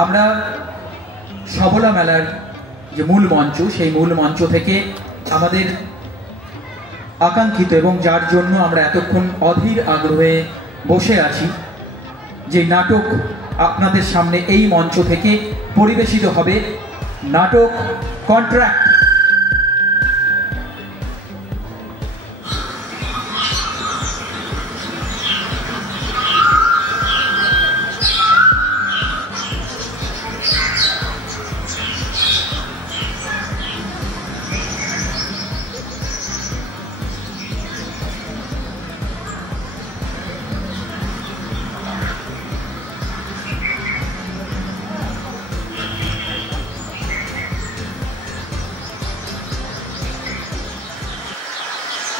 আমরা সবলা মেলার যে মূল মঞ্চ, সেই মূল মঞ্চ থেকে আমাদের আকাঙ্ক্ষিত এবং যার জন্য আমরা এতক্ষণ অধীর আগ্রহে বসে আছি, যে নাটক আপনাদের সামনে এই মঞ্চ থেকে পরিবেশিত হবে, নাটক কন্ট্রাক্ট।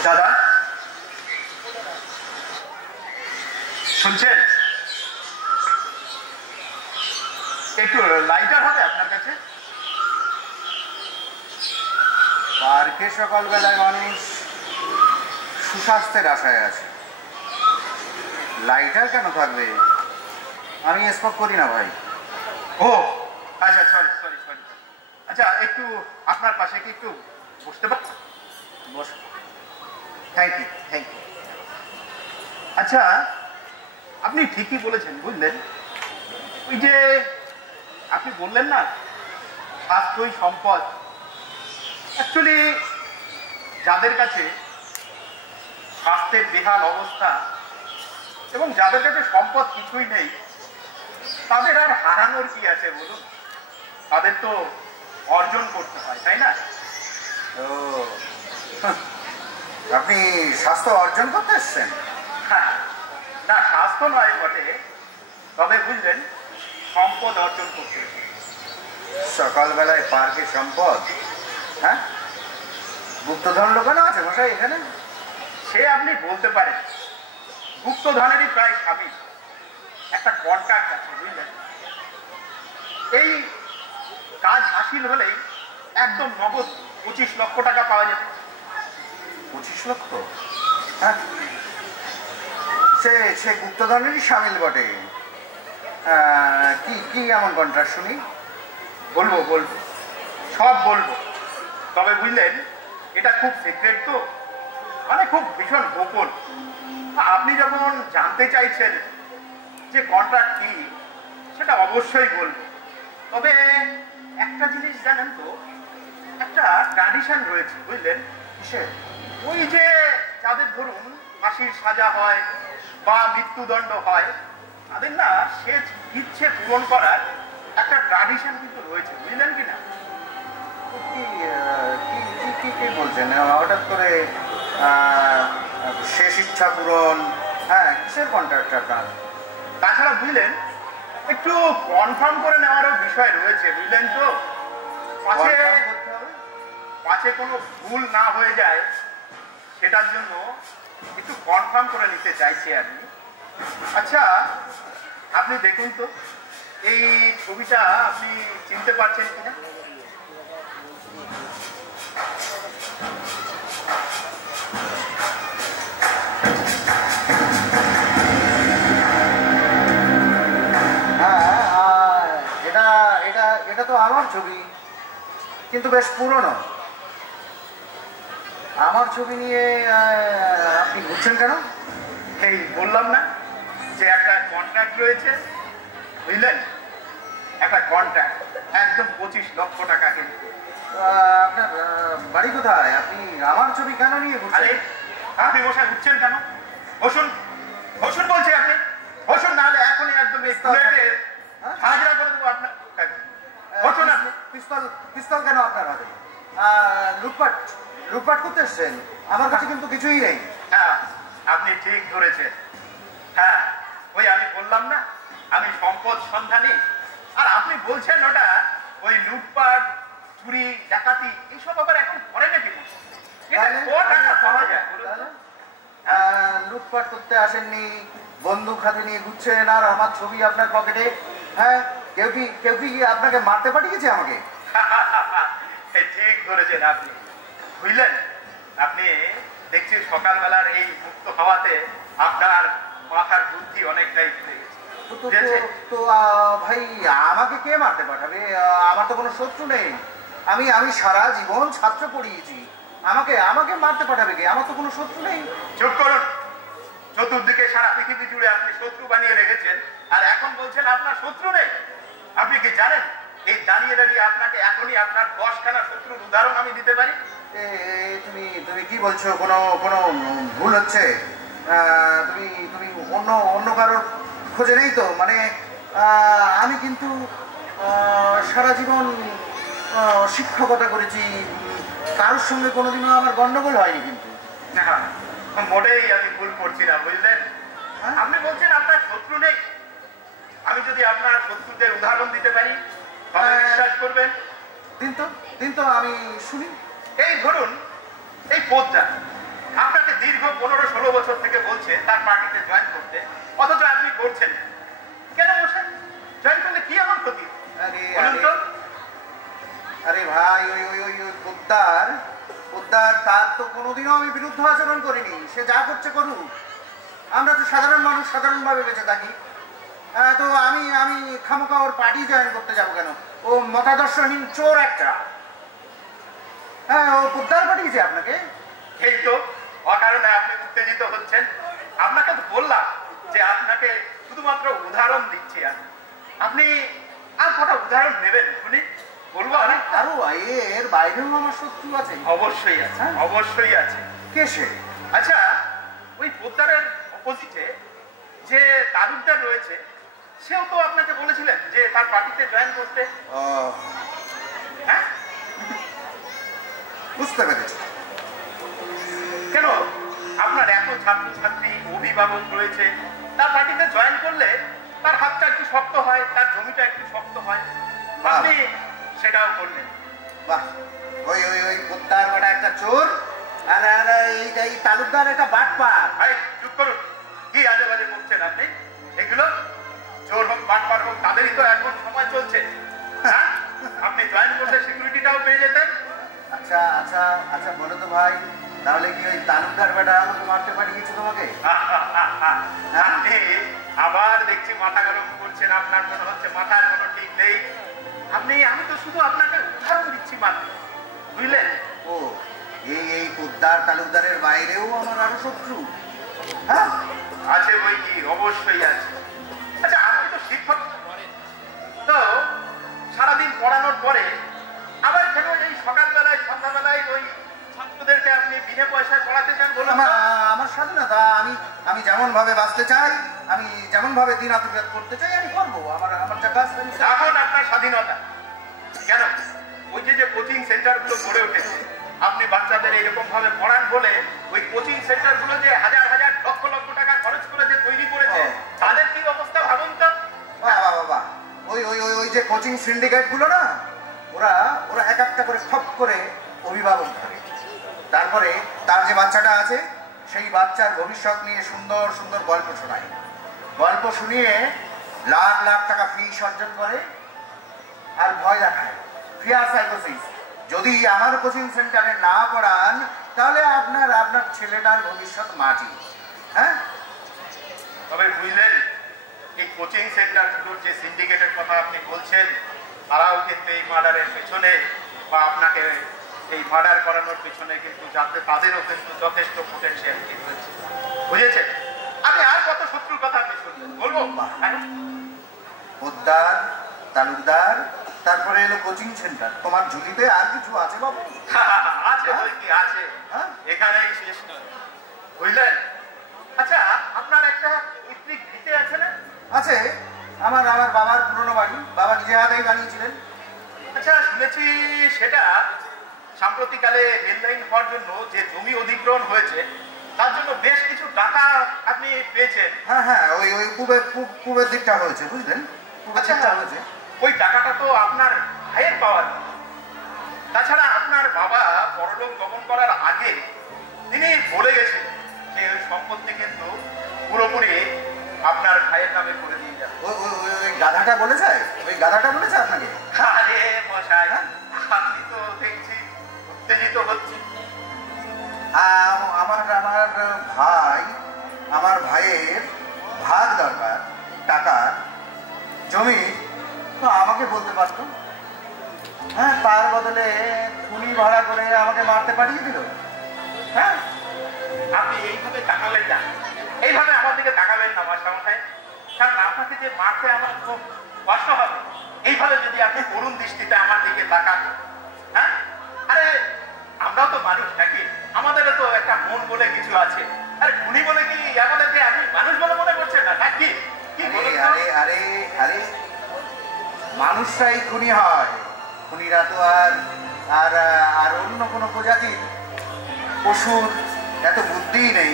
দাদা শুনছেন? একটু লাইটার হবে আপনার কাছে? পার্কে সকালবেলায় মানুষ সুস্বাস্থ্যের আশায় আছে, লাইটার কেন থাকবে? আমি স্পক করি না ভাই। ও আচ্ছা, সরি সরি সরি। আচ্ছা, একটু আপনার পাশে কি একটু বসতে পারি? বস। Thank you, thank you. আচ্ছা, আপনি ঠিকই বলেছেন, বুঝলেন? ওই যে আপনি বললেন না, স্বাস্থ্যই সম্পদ। অ্যাকচুয়ালি যাদের কাছে স্বাস্থ্যের বেহাল অবস্থা এবং যাদের কাছে সম্পদ কিছুই নেই, তাদের আর হারানোর কি আছে বলুন? তাদের তো অর্জন করতে হয়, তাই না? ও, আপনি স্বাস্থ্য অর্জন করতে এসছেন? না, স্বাস্থ্য নয় বটে, তবে বুঝলেন সম্পদ অর্জন করতে। সকালবেলায় পার্কে সম্পদ? হ্যাঁ, গুপ্তধন লোকানো আছে মশাই এখানে? সে আপনি বলতে পারেন, গুপ্তধনেরই প্রায় স্বামী। একটা কন্ট্রাক্ট আছে, বুঝলেন? এই কাজ হাসিল হলেই একদম নগদ 25 লক্ষ টাকা পাওয়া যাবে। 25 লক্ষ? হ্যাঁ, সে গুপ্তধনেরই সামিল বটে। কি কি এমন কন্ট্রাক্ট শুনি? বলবো বলবো, সব বলবো, তবে বুঝলেন এটা খুব সিক্রেট তো, মানে খুব ভীষণ গোপন। আপনি যখন জানতে চাইছেন যে কন্ট্রাক্ট কি, সেটা অবশ্যই বলবো। তবে একটা জিনিস জানেন তো, একটা ট্র্যাডিশন রয়েছে, বুঝলেন? কিসের? ওই যে যাদের ধরুন ফাঁসির সাজা হয় বা মৃত্যুদণ্ড হয়, তাদের না সে ইচ্ছে পূরণ করার একটা ট্র্যাডিশন কিন্তু রয়েছে, বুঝলেন কিনা? কি বলছেন হঠাৎ করে? শেষ ইচ্ছা পূরণ? হ্যাঁ, কিসের কন্ট্রাক্ট আপনার? তাছাড়া বুঝলেন একটু কনফার্ম করে নেওয়ারও বিষয় রয়েছে, বুঝলেন তো? পাছে কোনো ভুল না হয়ে যায়, সেটার জন্য একটু কনফার্ম করে নিতে চাইছি আমি। আচ্ছা, আপনি দেখুন তো এই ছবিটা আপনি চিনতে পারছেন কিনা? হ্যাঁ, এটা তো আমার ছবি, কিন্তু বেশ পুরনো। আমার ছবি নিয়ে আপনি বুঝছেন কেন? এই বললাম না যে একটা কন্ট্রাক্ট রয়েছে, বুঝলেন? একটা কন্ট্রাক্ট একদম 25 লক্ষ টাকা। কিন্তু আপনার বাড়ি কোথায়? আপনি আমার ছবি কেন নিয়ে ঘুরছেন? আপনি বসে ঘুরছেন কেন? বসুন, বসুন বলছি, আপনি বসুন, নাহলে এখনই একদম হাজিরা করে দেবো আপনার। বসুন। আপনি পিস্তল কেন আপনার হাতে? লুটপাট করতে এসছেন? আমার কাছে কিন্তু কিছুই নেই। হ্যাঁ, আপনি ঠিক ধরেছেন। হ্যাঁ, ওই আমি বললাম না আমি সম্পদ সন্ধানী, আর আপনি বলছেন ওটা ওই লুটপাট, চুরি, ডাকাতি এইসব আবার এখন করে নাকি? টাকা পাওয়া যায়? লুটপাট করতে আসেননি, বন্দুক হাতে নিয়ে ঘুরছেন, আর আমার ছবি আপনার পকেটে। হ্যাঁ, কেউ কি আপনাকে মারতে পাঠিয়েছে আমাকে? ঠিক ধরেছেন আপনি, বুঝলেন? আপনি দেখছি সকালবেলার এই মুক্ত হাওয়াতে আপনার মাথার বুদ্ধি অনেকটাই খুলে গেছে। তো ভাই আমাকে কে মারতে পাঠাবে? আমার তো কোনো শত্রু নেই। আমি সারা জীবন ছাত্র পড়িয়েছি। আমাকে মারতে পাঠাবে কে? আমার তো কোনো শত্রু নেই। চুপ করুন। চতুর্দিকে সারা পৃথিবী জুড়ে আপনি শত্রু বানিয়ে রেখেছেন, আর এখন বলছেন আপনার শত্রু নেই। আপনি কি জানেন এই দাঁড়িয়ে দাঁড়িয়ে আপনাকে এখনই আপনার 10খানা শত্রুর উদাহরণ আমি দিতে পারি? তুমি কি বলছো? কোনো ভুল হচ্ছে? তুমি অন্য কারোর খোঁজে নেই তো? মানে আমি কিন্তু সারা জীবন শিক্ষকতা করেছি, কারোর সঙ্গে কোনোদিনও আমার গন্ডগোল হয়নি। কিন্তু মোটেই আমি ভুল করছি না, বুঝলেন? আপনি বলছেন আপনার শত্রু নেই। আমি যদি আপনার শত্রুদের উদাহরণ দিতে পারি তবে বিশ্বাস করবেন? দিন তো আমি শুনি। এই ধরুন, এই পোদ্দার আপনাকে দীর্ঘ 15-16 বছর থেকে বলছে তার পার্টিতে জয়েন করতে, অথচ আপনি করছেন না। কেন বসেন? জয়েন করলে কি এমন ক্ষতি? আরে ভাই, ওই পোদ্দার তার তো কোনোদিনও আমি বিরুদ্ধ আচরণ করিনি। সে যা করছে করুক। আমরা তো সাধারণ মানুষ, সাধারণভাবে বেঁচে থাকি। তো আমি খামোখা ওর পার্টি জয়েন করতে যাবো কেন? ও মতাদর্শহীন চোর একটা। হ্যাঁ, ও পোদ্দার পাঠিয়েছে আপনাকে। এই তো অকারণে আপনি উত্তেজিত হচ্ছেন। আপনাকে তো বললাম যে আপনাকে শুধুমাত্র উদাহরণ দিচ্ছি। আপনি আর কটা উদাহরণ নেবেন শুনি? বলবো আমি? আরো এর বাইরেও আমার শত্রু আছে? অবশ্যই আছে, অবশ্যই আছে। কে সে? আচ্ছা, ওই পোদ্দারের অপোজিটে যে তালুকদার রয়েছে, সেও তো আপনাকে বলেছিলেন যে তার পার্টিতে জয়েন করতে। হ্যাঁ, বুঝতে পেরেছি। কেন আপনার এত ছাত্রছাত্রী অভিভাবক রয়েছে, তার পার্টিতে জয়েন করলে তার হাতটা একটু শক্ত হয়, তার জমিটা একটু শক্ত হয়, আপনি সেটাও করলেন। বাহ, ওই পোদ্দার বড় একটা চোর, আর এই তালুকদার একটা বাটপার। চুপ করুন। কি আজে বাজে বলছেন আপনি? এগুলো চোর হোক বাটপার হোক, তাদেরই তো এখন সময় চলছে। হ্যাঁ, আপনি জয়েন করলে সিকিউরিটিটাও পেয়ে যেতেন। আচ্ছা বলো তো ভাই, তাহলে কি ওই তালুকদার বেটা আমাকে মারতে পাঠিয়েছে তোমাকে? আপনি আবার দেখছি মাথা গরম করছেন। আপনার মনে হচ্ছে মাথার কোনো ঠিক নেই। আমি তো শুধু আপনাকে উদাহরণ দিচ্ছি মাত্র, বুঝলেন? ও, এই পোদ্দার তালুকদারের বাইরেও আমার আরো শত্রু? হ্যাঁ, আছে বই কি, অবশ্যই আছে। আচ্ছা, আপনি তো শিক্ষক, তো সারাদিন পড়ানোর পরে আবার কেন এই সকালবেলায় সন্ধ্যাবেলায় ওই ছাত্রদেরকে আপনি বিনা পয়সায় পড়াতে চান? বলুন। আমার স্বাধীনতা। আমি যেমন ভাবে বাঁচতে চাই, আমি যেমন ভাবে দিন অতিবাহিত করতে চাই, আমি করবো। আমার যা কাজ। এখন আপনার স্বাধীনতা কেন? ওই যে কোচিং সেন্টারগুলো গড়ে উঠেছে, আপনি বাচ্চাদের এইরকম ভাবে পড়ান বলে ওই কোচিং সেন্টারগুলো যে হাজার হাজার লক্ষ লক্ষ টাকা খরচ করে যে তৈরি করেছে, তাদের কি অবস্থা ভাবুন তো। বাবা, ওই যে কোচিং সিন্ডিকেট গুলো না, ওরা এক একটা করে ঠপ করে অভিভাবক ধরে। তারপরে তার যে বাচ্চাটা আছে, সেই বাচ্চার ভবিষ্যৎ নিয়ে সুন্দর সুন্দর গল্প শোনায়। গল্প শুনিয়ে লাখ লাখ টাকা ফিস অর্জন করে আর ভয় দেখায়। ফিয়ার সাইকোসিস। যদি আমার কোচিং সেন্টারে না পড়ান, তাহলে আপনার ছেলেটার ভবিষ্যৎ মাটি। হ্যাঁ, তবে বুঝলেন, এই কোচিং সেন্টারগুলোর যে সিন্ডিকেটের কথা আপনি বলছেন, তারাও কিন্তু এই মার্ডারের পেছনে বা আপনাকে এই মার্ডার করানোর পেছনে কিন্তু যাতে তাদেরও কিন্তু যথেষ্ট পোটেনশিয়ালিটি রয়েছে, বুঝেছেন? আপনি আর কত শত্রুর কথা আপনি শুনলেন, বলবো? পোদ্দার, তালুকদার, তারপরে এলো কোচিং সেন্টার। তোমার ঝুলিতে আর কিছু আছে বাবু? আছে বই কি আছে, এখানেই শেষ নয়, বুঝলেন? আচ্ছা, আপনার একটা পৈতৃক ভিটে আছে না? আছে, আমার বাবার পুরনো বাড়ি। বাবা নিজে হাতেই বানিয়েছিলেন। আচ্ছা, শুনেছি সেটা সাম্প্রতিককালে রেল লাইন হওয়ার জন্য যে জমি অধিগ্রহণ হয়েছে, তার জন্য বেশ কিছু টাকা আপনি পেয়েছেন। হ্যাঁ, ওই পূবের দিকটা হয়েছে, বুঝলেন? আচ্ছা, ওই টাকাটা তো আপনার ভাইয়ের পাওয়ার। তাছাড়া আপনার বাবা পরলোক গমন করার আগে তিনি বলে গেছেন যে ওই সম্পত্তি কিন্তু পুরোপুরি আপনার ভাইয়ের নামে করে দিয়ে যাবে। ওই গাধাটা বলেছে? ওই গাধাটা বলেছে আপনাকে? আরে মশাই, আপনি তো দেখছি উত্তেজিত হচ্ছেন। আমার ভাইয়ের ভাগ দরকার টাকার। জমি তো আমাকে বলতে পারতো। হ্যাঁ, তার বদলে খুনি ভাড়া করে আমাকে মারতে পাঠিয়ে দিল। হ্যাঁ, আপনি এইভাবে তাকালেন না, এইভাবে আমার দিকে তাকাবেন না মাস্টারমশাই, কারণ আপনাকে যে মারতে আমার খুব কষ্ট হবে। এইভাবে যদি আপনি করুণ দৃষ্টিতে আমার দিকে তাকান, হ্যাঁ, আরে আমরাও তো মানুষ নাকি, আমাদেরও তো একটা মন বলে কিছু আছে। আরে খুনি বলে কি আমাদেরকে আপনি মানুষ বলে মনে করছেন না নাকি? আরে আরে আরে মানুষরাই খুনি হয়, খুনিরা তো আর আর আর অন্য কোনো প্রজাতির পশুর এত বুদ্ধিই নেই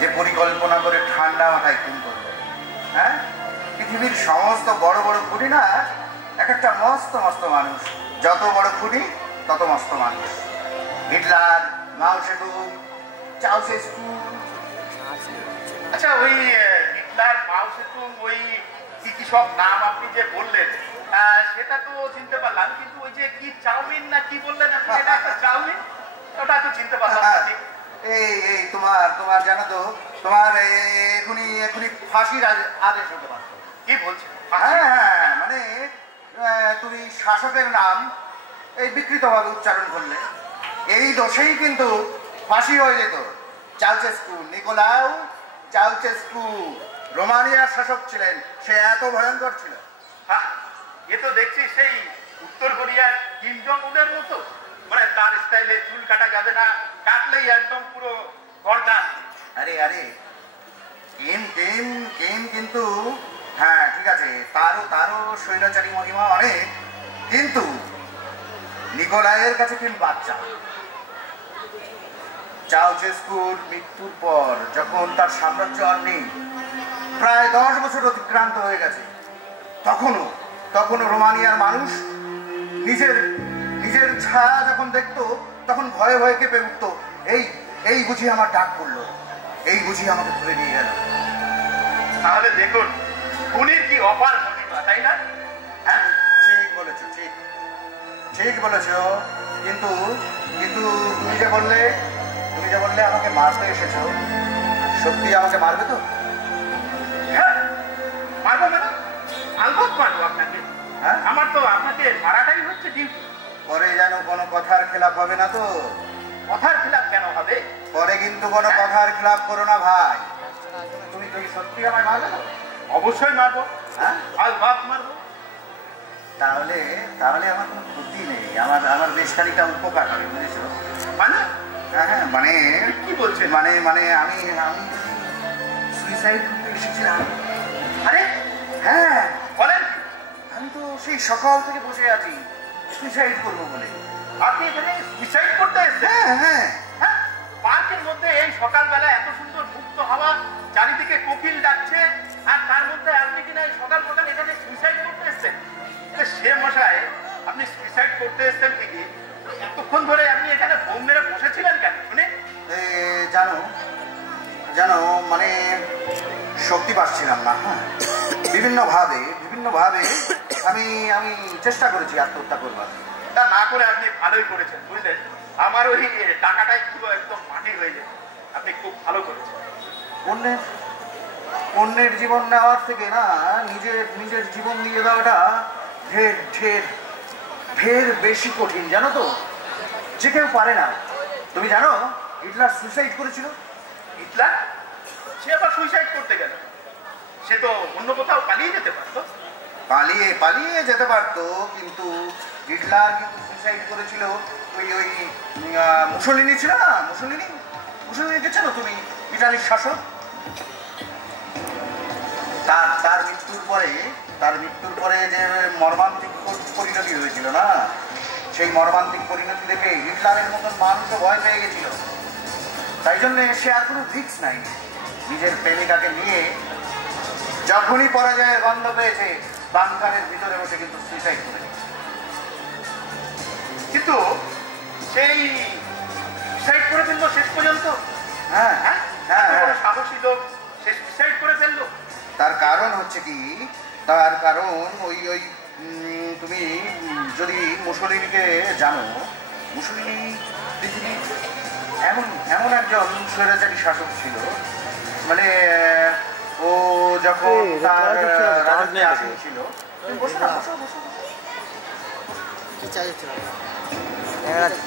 যে পরিকল্পনা করে ঠান্ডা মাথায় খুন করবে। হ্যাঁ, পৃথিবীর সমস্ত বড় বড় খুনি না এক একটা মস্ত মস্ত মানুষ, যত বড় খুনি তত মস্ত মানুষ। হিটলার, মাও সেতুং, চাউসেস্কু। আচ্ছা, ওই হিটলার, মাও সেতুং, ওই কি সব নাম আপনি যে বললেন সেটা তো চিনতে পারলাম, কিন্তু ওই যে কি চাউমিন না কি বললেন আপনি, এটা একটা চাউমিন, ওটা তো চিনতে পারলাম না। এই এই তোমার তোমার জানো তো, তোমার এখনই এখনই ফাঁসির আদেশ হতে পারতো। কি বলছেন? হ্যাঁ, মানে তুমি শাসকের নাম এই বিকৃতভাবে উচ্চারণ করলে, এই দোষেই কিন্তু ফাঁসি হয়ে যেত। চাউচেস্কু, নিকোলাউ চাউচেস্কু রোমানিয়ার শাসক ছিলেন, সে এত ভয়ঙ্কর ছিল। এ তো দেখছি সেই উত্তর কোরিয়ার কিম জং উনের মতো, মানে তার স্টাইলে চুল কাটা যাবে না, কাটলেই একদম পুরো গর্দান। আরে আরে কিম কিম কিম কিন্তু হ্যাঁ ঠিক আছে, তারও স্বৈরাচারী মহিমা অনেক, কিন্তু নিকোলাইয়ের কাছে কিম বাচ্চা। চাউচেস্কুর মৃত্যুর পর যখন তার সাম্রাজ্য আর নেই, প্রায় 10 বছর অতিক্রান্ত হয়ে গেছে, তখনও রোমানিয়ার মানুষ নিজের নিজের ছায়া যখন দেখতো তখন ভয়ে ভয়ে কেঁপে উঠত। এই বুঝি আমার ডাক পড়লো, এই বুঝি আমাকে ধরে নিয়ে গেল। তাহলে দেখুন খুনির কি অপার মহিমা, তাই না? হ্যাঁ, ঠিক বলেছ, ঠিক বলেছ, কিন্তু কিন্তু তুমি যে বললে আমাকে মারতে এসেছো, সত্যি আমাকে মারবে তো? হ্যাঁ, মারবো মানে আলবত মারবো আপনাকে। হ্যাঁ, আমার তো আপনাকে মারাটাই হচ্ছে ডিউটি। পরে যেন কোনো কথার খেলাপ হবে না তো? কথার খেলাপ কেন হবে? পরে কিন্তু কোনো কথার খেলাপ করো না ভাই। তুমি সত্যি আমায় মারবে তো? অবশ্যই মারবো। হ্যাঁ, আলবত মারবো। তাহলে আমার কোনো ক্ষতি নেই, আমার বেশ খানিকটা উপকার হবে, বুঝেছো? মানে? হ্যাঁ, মানে কি বলছেন? মানে আমি সুইসাইড করতে এসেছিলাম। আরে হ্যাঁ, বলেন, আমি তো সেই সকাল থেকে বসে আছি সুইসাইড করবো বলে। আপনি এখানে সুইসাইড করতে এসেছেন? হ্যাঁ, পার্কের মধ্যে এই সকালবেলা এত সুন্দর মুক্ত হাওয়া, চারিদিকে কোকিল ডাকছে, আর তার মধ্যে আপনি কিনা এই সকাল এখানে সুইসাইড করতে এসেছেন? সে মশাই, আপনি সুইসাইড করতে এসেছেন ঠিকই, এতক্ষণ ধরে আপনি এখানে বোম মেরে বসেছিলেন কেন শুনে? জানো মানে শক্তি পাচ্ছিলাম না। হ্যাঁ, বিভিন্নভাবে আমি চেষ্টা করেছি আত্মহত্যা করবার। তা না করে আপনি ভালোই করেছেন, বুঝলেন? আমার ওই টাকাটাই ছিল একদম মাটি হয়ে যেত। আপনি খুব ভালো করেছেন। অন্যের জীবন নেওয়ার থেকে না নিজের জীবন দিয়ে দেওয়াটা ঢের বেশি কঠিন, জানো তো? যে কেউ পারে না। তুমি জানো হিটলার সুইসাইড করেছিল? হিটলার? সে আবার সুইসাইড করতে গেল? সে তো অন্য কোথাও পালিয়ে যেতে পারতো। পালিয়ে যেতে পারতো, কিন্তু হিটলার কিন্তু সুইসাইড করেছিল ওই মুসোলিনি ছিল না? মুসোলিনিকে চেনো তুমি? ইটালির শাসক। তার মৃত্যুর পরে যে মর্মান্তিক পরিণতি হয়েছিল না, সেই মর্মান্তিক পরিণতি দেখে হিটলারের মতন মানুষও ভয় পেয়ে গেছিল। তাই জন্য সে আর কোনো রিস্ক নাই, নিজের প্রেমিকাকে নিয়ে যখনই পরাজয়ের গন্ধ পেয়েছে বাংকারের ভিতরে বসে কিন্তু সুইসাইড করে। কিন্তু সেই সুইসাইড করে ফেললো শেষ পর্যন্ত? হ্যাঁ, সাহসী লোক সে সুইসাইড করে ফেললো। তার কারণ হচ্ছে কি, ওই তুমি যদি মুসোলিনিকে জানো, মুসোলিনি পৃথিবীর এমন একজন স্বৈরাচারী শাসক ছিল, মানে ও যখন তার রাজত্বে আসীন ছিল,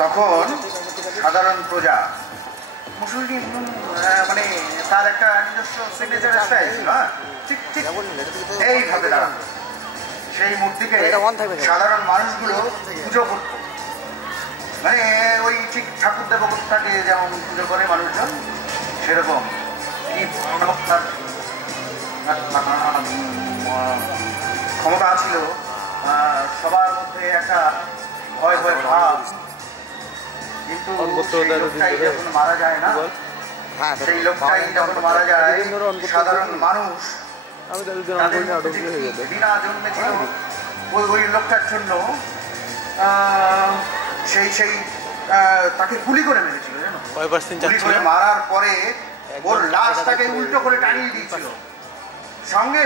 তখন সাধারণ প্রজা মুসলিম মানে তার একটা নিজস্ব সিগনেচার স্টাইল ছিল, ঠিক ঠিক এইভাবে দাঁড়ানো। সেই মূর্তিকে সাধারণ মানুষগুলো পুজো করত, মানে ওই ঠিক ঠাকুর দেবতাকে যেমন পুজো করে মানুষজন, সেরকম কি ক্ষমতা ছিল সবার মধ্যে, একটা ভয় ভয় ভাব। কিন্তু সেই লোকটাই যখন মারা যায় না, সেই লোকটাই যখন মারা যায়, সাধারণ মানুষ বিনা জন্মেছিল ওই লোকটার জন্য সেই তাকে গুলি করে মেরেছিল, জানো? গুলি করে মারার পরে ওর লাশটাকে উল্টো করে টানিয়ে দিয়েছিল। সঙ্গে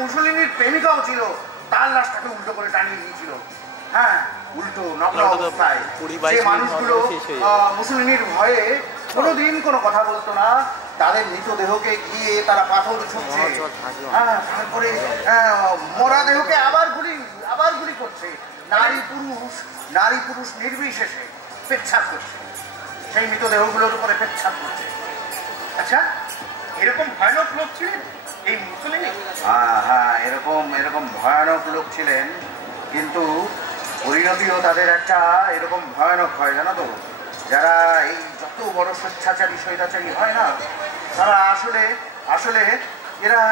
মুসলিনীর প্রেমিকাও ছিল, তার লাশটাকে উল্টো করে টানিয়ে দিয়েছিল। হ্যাঁ, উল্টো নগ্ন অবস্থায়। যে মানুষগুলো মুসলিনীর ভয়ে কোনোদিন কোনো কথা বলতো না, তাদের মৃতদেহকে গিয়ে তারা পাথর ছুঁড়ছে, হ্যাঁ, তারপরে মরা দেহকে আবার গুলি করছে। নারী পুরুষ নির্বিশেষে পেচ্ছাপ করছে, সেই মৃতদেহগুলোর উপরে পেচ্ছাপ করছে। আচ্ছা, এরকম ভয়ানক লোক ছিলেন এই মুসলিনী? হ্যাঁ, এরকম ভয়ানক লোক ছিলেন, কিন্তু পরিণতিও তাদের একটা এরকম ভয়ানক হয়, জানো তো? যারা এই যত বড় স্বেচ্ছাচারী স্বৈরাচারী হয় না, তারা আসলে এরা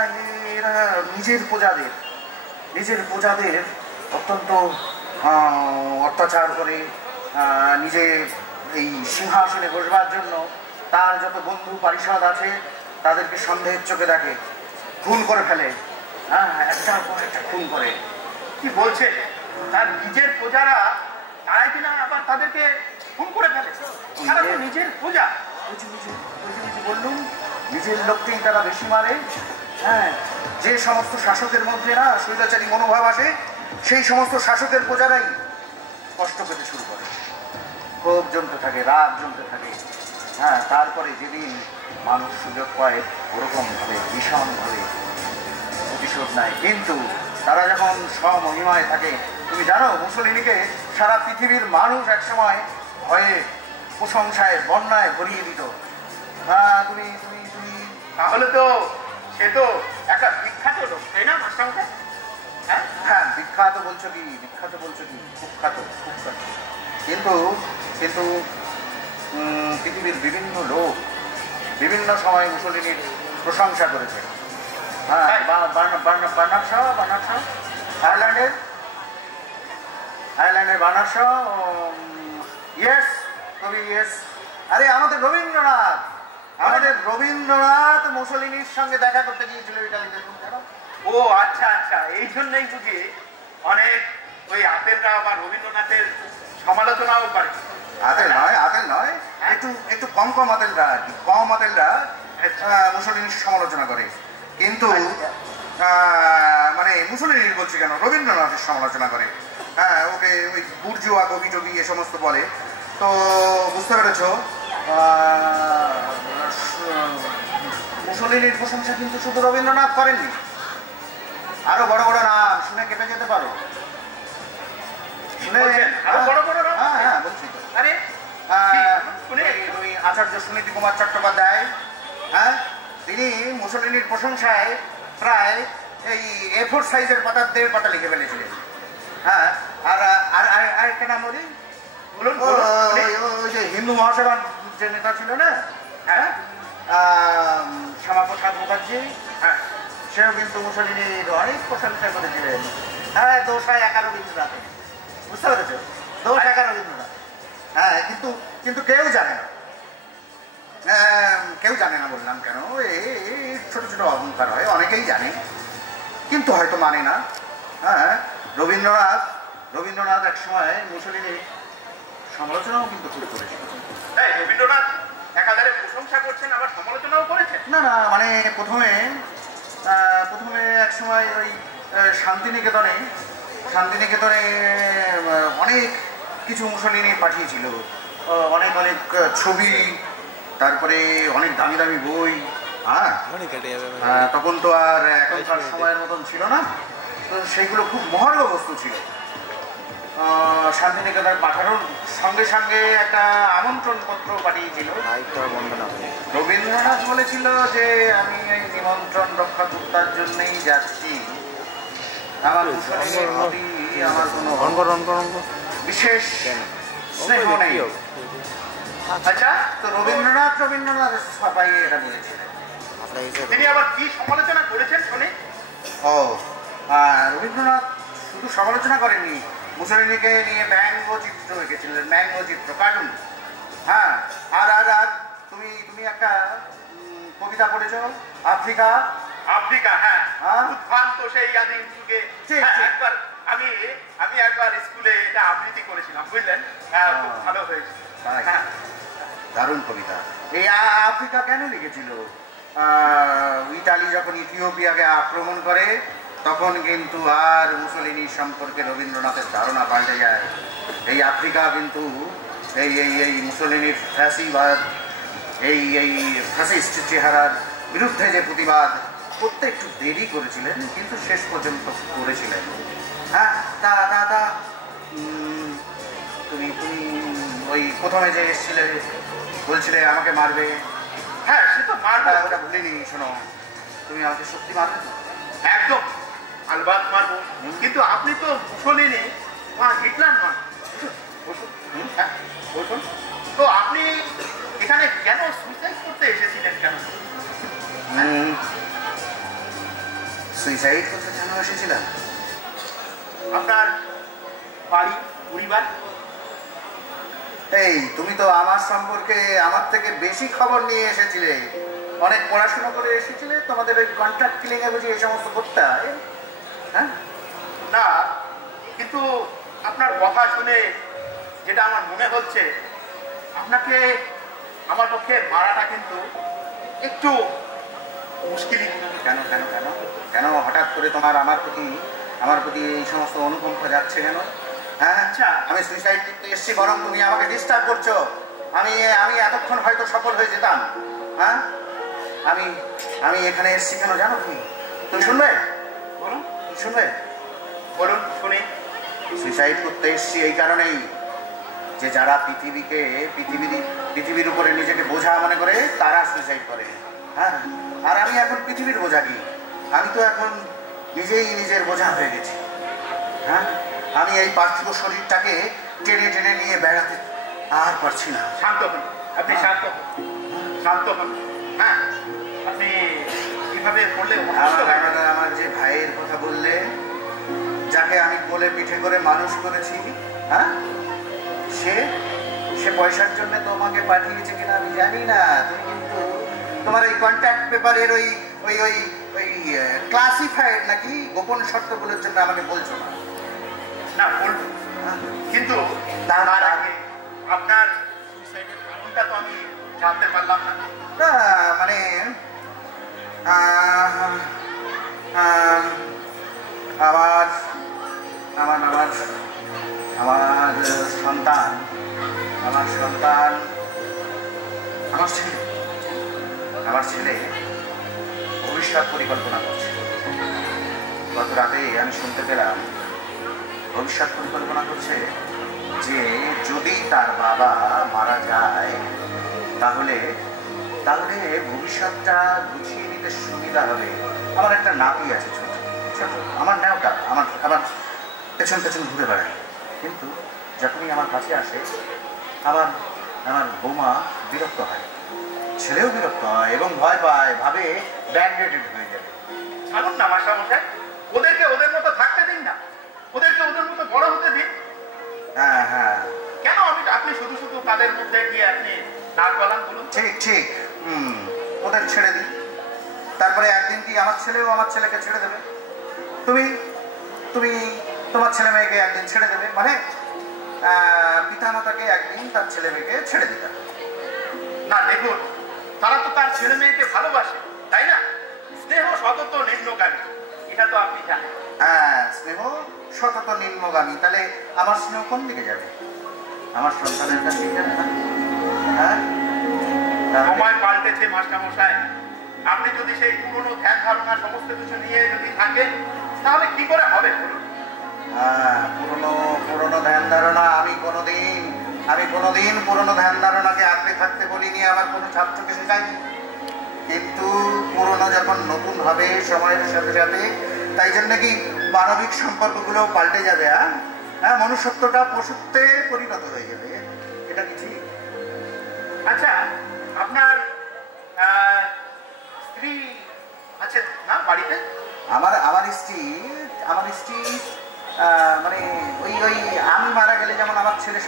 নিজের প্রজাদের অত্যন্ত অত্যাচার করে, নিজে এই সিংহাসনে বসবার জন্য তার যত বন্ধু পারিষদ আছে তাদেরকে সন্দেহের চোখে দেখে, খুন করে ফেলে। হ্যাঁ, একটার পর একটা খুন করে। কি বলছে? তার নিজের প্রজারা তারাই কিনা আবার তাদেরকে খুন করে ফেলে? তারা তো নিজের প্রজা। বললুম, নিজের লোককেই তারা বেশি মারে। হ্যাঁ, যে সমস্ত শাসকের মধ্যে না স্বৈরাচারী মনোভাব আসে, সেই সমস্ত শাসকের প্রজারাই কষ্ট পেতে শুরু করে, ক্ষোভ জমতে থাকে, রাগ জমতে থাকে। হ্যাঁ, তারপরে যেদিন মানুষ সুযোগ পায়, ওরকমভাবে ভীষণভাবে প্রতিশোধ নেয়। কিন্তু তারা যখন স্বমহিমায় থাকে, তুমি জানো মুসলিনীকে সারা পৃথিবীর মানুষ একসময় ভয়ে, প্রশংসায়, বন্যায় ভরিয়ে দিত। হ্যাঁ, তুমি তুমি তুমি তাহলে তো সে তো একটা বিখ্যাত লোক, তাই না মাস্টারমশাই? হ্যাঁ, বিখ্যাত বলছো কি, খুব খ্যাত। কিন্তু পৃথিবীর বিভিন্ন লোক বিভিন্ন সময় মুসলিনীর প্রশংসা করেছে। হ্যাঁ, বার্নার্ড শ, আয়ারল্যান্ডের বার্নার্ড শ, ইয়েস। আরে আমাদের রবীন্দ্রনাথ মুসলিনীর সঙ্গে দেখা করতে গিয়েছিল ইটালিতে, জানো? ও আচ্ছা, এই জন্যই বুঝি অনেক ওই আতেলরা আবার রবীন্দ্রনাথের সমালোচনাও করে। আতেল নয়, একটু কম আতেলরা, মুসলিনীর সমালোচনা করে। কিন্তু মানে মুসলিনীর বলছি কেন, রবীন্দ্রনাথের সমালোচনা করে। হ্যাঁ, ওকে ওই বুর্জোয়া কবি টবি এ সমস্ত বলে। তো বুঝতে পেরেছ, মুসলিনীর প্রশংসা কিন্তু শুধু রবীন্দ্রনাথ করেননি, আরো বড় বড় নাম শুনে কেঁপে যেতে পারো। হ্যাঁ, বলছি তো। তুমি আচার্য সুনীতি কুমার চট্টোপাধ্যায়, হ্যাঁ, তিনি মুসলিনীর প্রশংসায় প্রায় এই A4 সাইজের পাতা 1.5 পাতা লিখে ফেলেছিলেন। হ্যাঁ, আর একটা নাম বলি, ওই যে হিন্দু মহাসভার যে নেতা ছিল না, হ্যাঁ, শ্যামাপ্রসাদ মুখার্জি, হ্যাঁ, সেও কিন্তু মুসলিনীর অনেক প্রশংসা করেছিলেন। হ্যাঁ, দোষায় একা রবীন্দ্রনাথ, বুঝতে পেরেছ? দোষ একা রবীন্দ্রনাথ। হ্যাঁ, কিন্তু কেউ জানে না বললাম কেন, এই ছোট ছোট অহংকার হয়, অনেকেই জানে কিন্তু হয়তো মানে না। হ্যাঁ, রবীন্দ্রনাথ এক সময় মুসলিনীর সমালোচনাও কিন্তু খুব করেছিল। রবীন্দ্রনাথ একাধারে প্রশংসা করছেন, আবার সমালোচনাও করেছেন। না, মানে প্রথমে এক সময় ওই শান্তিনিকেতনে অনেক কিছু মুসলিনী পাঠিয়েছিল, অনেক ছবি, তারপরে অনেক দামি বই, হ্যাঁ, তখন তো আর এখনকার সময়ের মতন ছিল না, তো সেইগুলো খুব মহার্ঘ বস্তু ছিল। শান্তিনিকেতন পাঠানোর সঙ্গে সঙ্গে একটা আমন্ত্রণ পত্র পাঠিয়েছিল। রবীন্দ্রনাথ বলেছিল যে আমি এই নিমন্ত্রণ রক্ষা করতার জন্যই যাচ্ছি, আমার মুসলিমের প্রতি আমার কোনো বিশেষ স্নেহ নেই। আচ্ছা, তো রবীন্দ্রনাথ সবাই এটা বলেছিলেন। তিনি আবার কি সমালোচনা করেছেন শুনি? ও রবীন্দ্রনাথ শুধু সমালোচনা করেননি, মুসলিমকে নিয়ে ব্যঙ্গচিত্র এঁকেছিলেন, ব্যঙ্গচিত্র কার্টুন। হ্যাঁ, আর আর আর তুমি তুমি একটা কবিতা পড়েছো, আফ্রিকা। আফ্রিকা, হ্যাঁ, উদ্ভ্রান্ত সেই আদিম যুগে। একবার আমি একবার স্কুলে এটা আবৃত্তি করেছিলাম, বুঝলেন? খুব ভালো হয়েছে। হ্যাঁ, দারুণ কবিতা। এই আফ্রিকা কেন লিখেছিল? ইতালি যখন ইথিওপিয়াকে আক্রমণ করে তখন কিন্তু আর মুসলিনী সম্পর্কে রবীন্দ্রনাথের ধারণা পাল্টে যায়। এই আফ্রিকা কিন্তু এই এই এই মুসলিনীর ফ্যাসিবাদ, এই এই ফ্যাসিস্ট চেহারার বিরুদ্ধে যে প্রতিবাদ করতে একটু দেরি করেছিলেন, কিন্তু শেষ পর্যন্ত করেছিলেন। হ্যাঁ, তা তা তা তুমি তুমি ওই প্রথমে যে এসেছিলে বলছিলে আমাকে মারবে। হ্যাঁ, সে তো মারবে, ওটা ভুলিনি। শোনো, তুমি আমাকে সত্যি মারবে? একদম আলবাত মারবো, কিন্তু আপনি তো মুসলিনী, হিটলার নন। বসুন। তো আপনি এখানে কেন সুইসাইড করতে এসেছিলেন? কেন সুইসাইড করতে কেন এসেছিলাম? আপনার বাড়ি, পরিবার। এই তুমি তো আমার সম্পর্কে আমার থেকে বেশি খবর নিয়ে এসেছিলে, অনেক পড়াশোনা করে এসেছিলে। তোমাদের ওই কন্ট্রাক্ট কিলিং এ বুঝি এই সমস্ত করতে হয়? হ্যাঁ না, কিন্তু আপনার কথা শুনে যেটা আমার মনে হচ্ছে, আপনাকে আমার পক্ষে মারাটা কিন্তু একটু মুশকিল। কেন কেন কেন কেন হঠাৎ করে তোমার আমার প্রতি এই সমস্ত অনুকম্পা যাচ্ছে কেন? হ্যাঁ, আচ্ছা, আমি সুইসাইড করতে এসেছি, বরং তুমি আমাকে ডিস্টার্ব করছো। আমি এতক্ষণ হয়তো সফল হয়ে যেতাম। হ্যাঁ, আমি এখানে এসেছি কেন জানো? তুমি শুনবে? বলুন। শুনবে? বলুন, শুনি। সুইসাইড করতে এসেছি এই কারণেই যে যারা পৃথিবীর উপরে নিজেকে বোঝা মনে করে তারা সুইসাইড করে। হ্যাঁ, আর আমি এখন পৃথিবীর বোঝা কি? আমি তো এখন নিজেই নিজের বোঝা হয়ে গেছি। হ্যাঁ, আমি এই পার্থিব শরীরটাকে টেনে টেনে নিয়ে বেড়াতে আর পারছি না। শান্ত হন, আপনি শান্ত হন। হ্যাঁ, আপনি কিভাবে করলে? আমার যে ভাইয়ের কথা বললে, যাকে আমি কোলে পিঠে করে মানুষ করেছি, হ্যাঁ, সে পয়সার জন্য তোমাকে পাঠিয়েছে কিনা আমি জানি না। তুমি কিন্তু তোমার এই কন্ট্যাক্ট পেপারের ওই ওই ওই ওই ক্লাসিফাইড নাকি গোপন শর্তগুলোর জন্য আমাকে বলছো না? না, বলবো, কিন্তু তার আগে আপনার সুইসাইডের কারণটা তো আমি জানতে পারলাম না। মানে আমার সন্তান আমার ছেলে ভবিষ্যৎ পরিকল্পনা করছে। গত রাতে আমি শুনতে পেলাম ভবিষ্যৎ পরিকল্পনা করছে যে যদি তার বাবা মারা যায় তাহলে ভবিষ্যৎটা গুছিয়ে নিতে সুবিধা হবে। আমার একটা নাতি আছে, ছোট ছোট, আমার নেওটা আমার পেছন পেছন ঘুরে বেড়ায়, কিন্তু যখনই আমার কাছে আসে আমার বৌমা বিরক্ত হয়, ছেলেও বিরক্ত হয় এবং ভয় পায়, ভাবে ব্যাকডেটেড হয়ে যাবে। ছাড়ুন না মাস্টারমশাই, ওদেরকে ওদের মতো থাকতে দিন না, ওদেরকে ওদের মতো বড় হতে দিন। হ্যাঁ হ্যাঁ, কেন আপনি শুধু তাদের মধ্যে গিয়ে আপনি নাক গলান? বলুন। ঠিক ওদের ছেড়ে দিই, তারপরে একদিন কি আমার ছেলেও আমার ছেলেকে ছেড়ে দেবে। তুমি তোমার ছেলে মেয়েকে একদিন ছেড়ে দেবে, মানে পিতামাতাকে একদিন তার ছেলে মেয়েকে ছেড়ে দিতে হবে। না, দেখুন, তারা তো তার ছেলে মেয়েকে ভালোবাসে, তাই না? স্নেহ সতত নিম্নগামী, এটা তো আপনি জানেন। হ্যাঁ, স্নেহ সতত নিম্নগামী। তাহলে আমার স্নেহ কোন দিকে যাবে? আমার সন্তানের কাছে যাবে না? হ্যাঁ, সময় পাল্টেছে মাস্টারমশাই, আপনি যদি সেই পুরনো ধ্যান ধারণা সমস্ত কিছু নিয়ে যদি থাকেন তাহলে কি করে হবে বলুন? হ্যাঁ, পুরনো ধ্যান ধারণা আমি কোনোদিন পুরনো ধ্যান ধারণাকে আঁকড়ে থাকতে বলিনি, আমার কোনো ছাত্রকে শেখাইনি। কিন্তু পুরনো যখন নতুন হবে সময়ের সাথে সাথে, তাই জন্য কি মানবিক সম্পর্কগুলো পাল্টে যাবে। হ্যাঁ, মনুষ্যত্বটা পশুত্বে পরিণত হয়ে যাবে। এটা কি ঠিক? আচ্ছা, আপনার স্ত্রী আছে না বাড়িতে? আমার স্ত্রী মানে ওই আমি মারা গেলে যেমন আমার ছেলে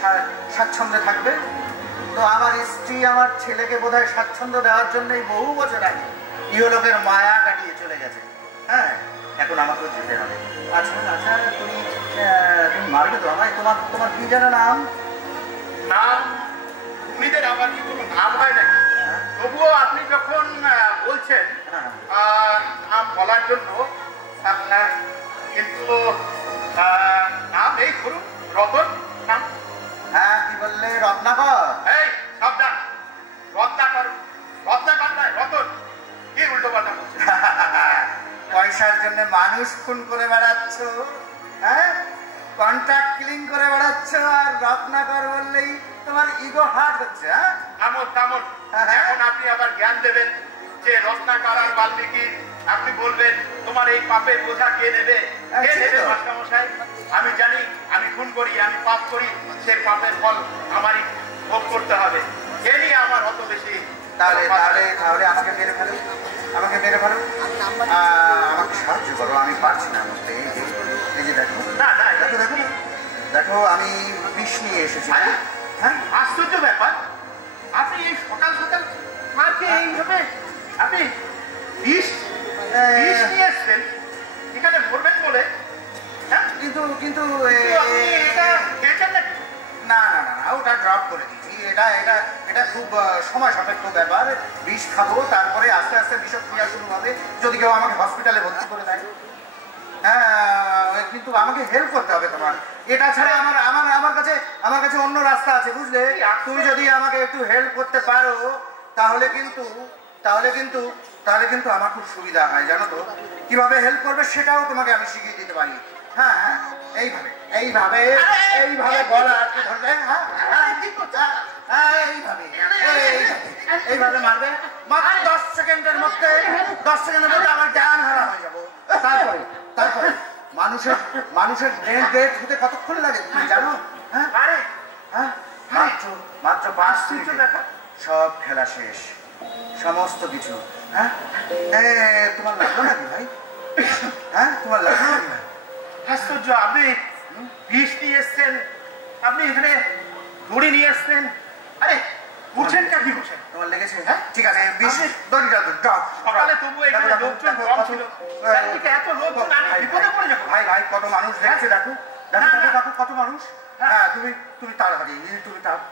স্বাচ্ছন্দ্যে থাকবে, তো আমার স্ত্রী আমার ছেলেকে বোধহয় স্বাচ্ছন্দ্য দেওয়ার জন্যই বহু বছর আগে ইহলোকের মায়া কাটিয়ে চলে গেছে। হ্যাঁ, এখন আমাকেও যেতে হবে। আচ্ছা, তুমি মারবে তো আমায়? তোমার কি যেন নাম? উনিদের আবার কি কোনো নাম হয় নাকি? তবুও আপনি যখন বলছেন নাম বলার জন্য, কিন্তু নাম এই ধরুন রতন নাম। হ্যাঁ, কি বললে? রত্নাকর? এই সাবধান, রত্নাকর নয়, রতন। কি উল্টো পাল্টা বলছে? পয়সার জন্য মানুষ খুন করে বেড়াচ্ছ, হ্যাঁ, কন্ট্রাক্ট কিলিং করে বেড়াচ্ছ, আর রত্নাকর বললেই তোমার ইগো হার্ট হচ্ছে। হ্যাঁ, থামুন। এখন আপনি আবার জ্ঞান দেবেন যে রত্নাকর আর বাল্মীকি, আপনি বলবেন তোমার এই পাপের বোঝা কে নেবে? মাস্টারমশাই, আমি জানি আমি খুন করি, আমি পাপ করি, সে পাপের ফল আমারই ভোগ করতে হবে। এ নিয়ে আমার অত বেশি। তাহলে আমাকে মেরে ফেলো, আমাকে সাহায্য করো। আমি পারছি না বুঝতে। এই যে দেখো, দেখো আমি বিষ নিয়ে এসেছি। হ্যাঁ, আশ্চর্য ব্যাপার, আপনি এই সকাল মারকে এইভাবে আপনি বিষ নিয়ে এসছেন এখানে ভরবেন বলে। কিন্তু এটা খেয়েছেন নাকি? না, ওটা ড্রপ করে দিয়েছি। এটা খুব সময় সাপেক্ষ ব্যাপার। বিষ খাবো, তারপরে আস্তে আস্তে বিষক্রিয়া শুরু হবে, যদি কেউ আমাকে হসপিটালে ভর্তি করে দেয়। হ্যাঁ, কিন্তু আমাকে হেল্প করতে হবে তোমার। এটা ছাড়া আমার কাছে অন্য রাস্তা আছে, বুঝলে? তুমি যদি আমাকে একটু হেল্প করতে পারো তাহলে কিন্তু আমার খুব সুবিধা হয়, জানো তো। কিভাবে হেল্প করবে সেটাও তোমাকে আমি শিখিয়ে দিতে পারি। হ্যাঁ, এইভাবে গলা আটকে ধরবে। এইভাবে মারবে। মাত্র 10 সেকেন্ডের মধ্যে আমার জ্ঞান হারা হয়ে যাবো। তারপরে মানুষের ব্রেন ডেড হতে কতক্ষণ লাগে তুমি জানো? মাত্র 5 মিনিট সব খেলা শেষ, সমস্ত কিছু। তোমার লাগলো নাকি ভাই? তোমার লাগলো নাকি ভাই? আশ্চর্য, আপনি বিষ নিয়ে এসছেন, আপনি এখানে দড়ি নিয়ে এসছেন। আরে উঠছেন কি বসেন? তোমার লেগেছে? ঠিক আছে, বিষ দড়িটা দাও। সকালে তবু এখানে লোকজন কম ছিল, এত লোকজন, আমি বিপদে পড়ে যাবো। ভাই কত মানুষ দেখছে, দেখো কত মানুষ। হ্যাঁ, তুমি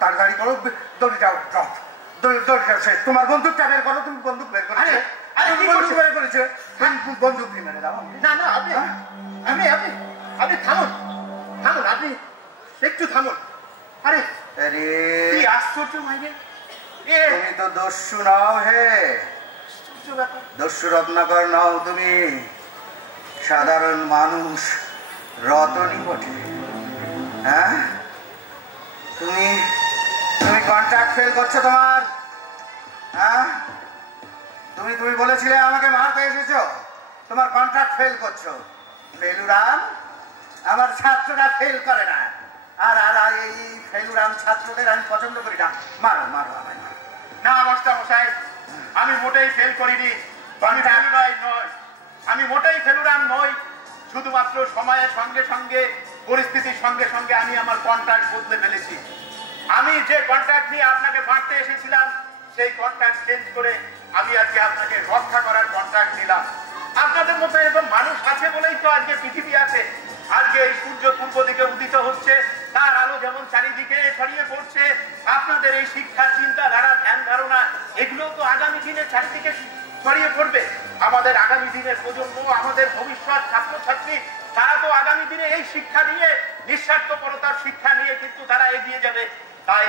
তাড়াতাড়ি করো, দড়িটা ড্রপ। দড়িটা শেষ। তোমার বন্দুকটা বের করো। তুমি বন্দুক বের করেছো? বন্দুক দিয়ে মেরে দাও। না, আপনি থামুন, আপনি একটু থামুন। আরে কি আশ্চর্য ভাইরে, তুমি তো দস্যু নও। হে, দস্যু রত্নাকর নও, তুমি সাধারণ মানুষ, রতনই বটে। হ্যাঁ, তুমি কন্ট্রাক্ট ফেল করছো তোমার। হ্যাঁ, তুমি বলেছিলে আমাকে মারতে এসেছো, তোমার কন্ট্রাক্ট ফেল করছো। ফেলুরাম, আমার ছাত্ররা ফেল করে না। আর এই ফেলুরাম ছাত্রদের আমি পছন্দ করি না। মারো আমায়। না মাস্টারমশাই, আমি মোটেই ফেল করিনি। আমি মোটেই ফেলুরাম নই। শুধুমাত্র সময়ের সঙ্গে সঙ্গে, পরিস্থিতির সঙ্গে সঙ্গে আমি আমার কন্ট্রাক্ট বদলে ফেলেছি। আমি যে কন্ট্রাক্ট নিয়ে আপনাকে মারতে এসেছিলাম, সেই কন্ট্রাক্ট চেঞ্জ করে আমি আজকে আপনাকে রক্ষা করার কন্ট্রাক্ট নিলাম। আপনাদের মতো এরকম মানুষ আছে বলেই তো আজকে পৃথিবী আছে। আজকে এই সূর্য পূর্ব দিকে উদিত হচ্ছে, তার আলো যেমন চারিদিকে ছড়িয়ে পড়ছে। আপনাদের এই শিক্ষা, চিন্তাধারা, ধ্যান ধারণা, এগুলো তো আগামী দিনে চারিদিকে ছড়িয়ে পড়বে। আমাদের আগামী দিনের প্রজন্ম, আমাদের ভবিষ্যৎ ছাত্রছাত্রী, তারা তো আগামী দিনে এই শিক্ষা নিয়ে, নিঃস্বার্থপরতার শিক্ষা নিয়ে কিন্তু তারা এগিয়ে যাবে। তাই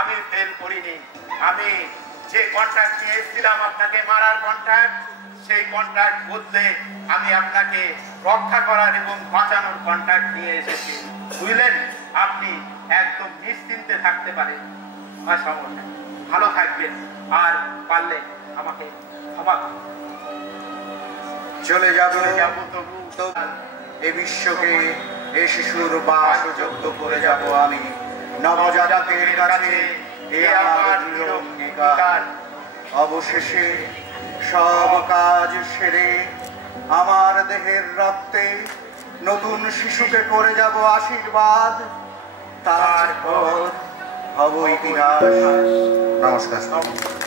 আমি ফেল করিনি। আমি যে কন্ট্রাক্ট নিয়ে এসেছিলাম আপনাকে মারার কন্ট্রাক্ট, সেই কন্ট্রাক্ট বদলে আমি আপনাকে রক্ষা করার এবং বাঁচানোর কন্ট্রাক্ট নিয়ে এসেছি। বুঝলেন? আপনি একদম নিশ্চিন্তে থাকতে পারেন। আর সমস্যা, ভালো থাকবেন, আর পারলে আমাকে ক্ষমা করুন। চলে যাব তবু এ বিশ্বকে এ শিশুর বাসযোগ্য করে যাব আমি। নবজাতকের কাছে এ আমার দৃঢ় অঙ্গীকার। অবশেষে সব কাজ সেরে আমার দেহের রক্তে নতুন শিশুকে করে যাব আশীর্বাদ। তারপর হব ইতিহাস। নমস্কার।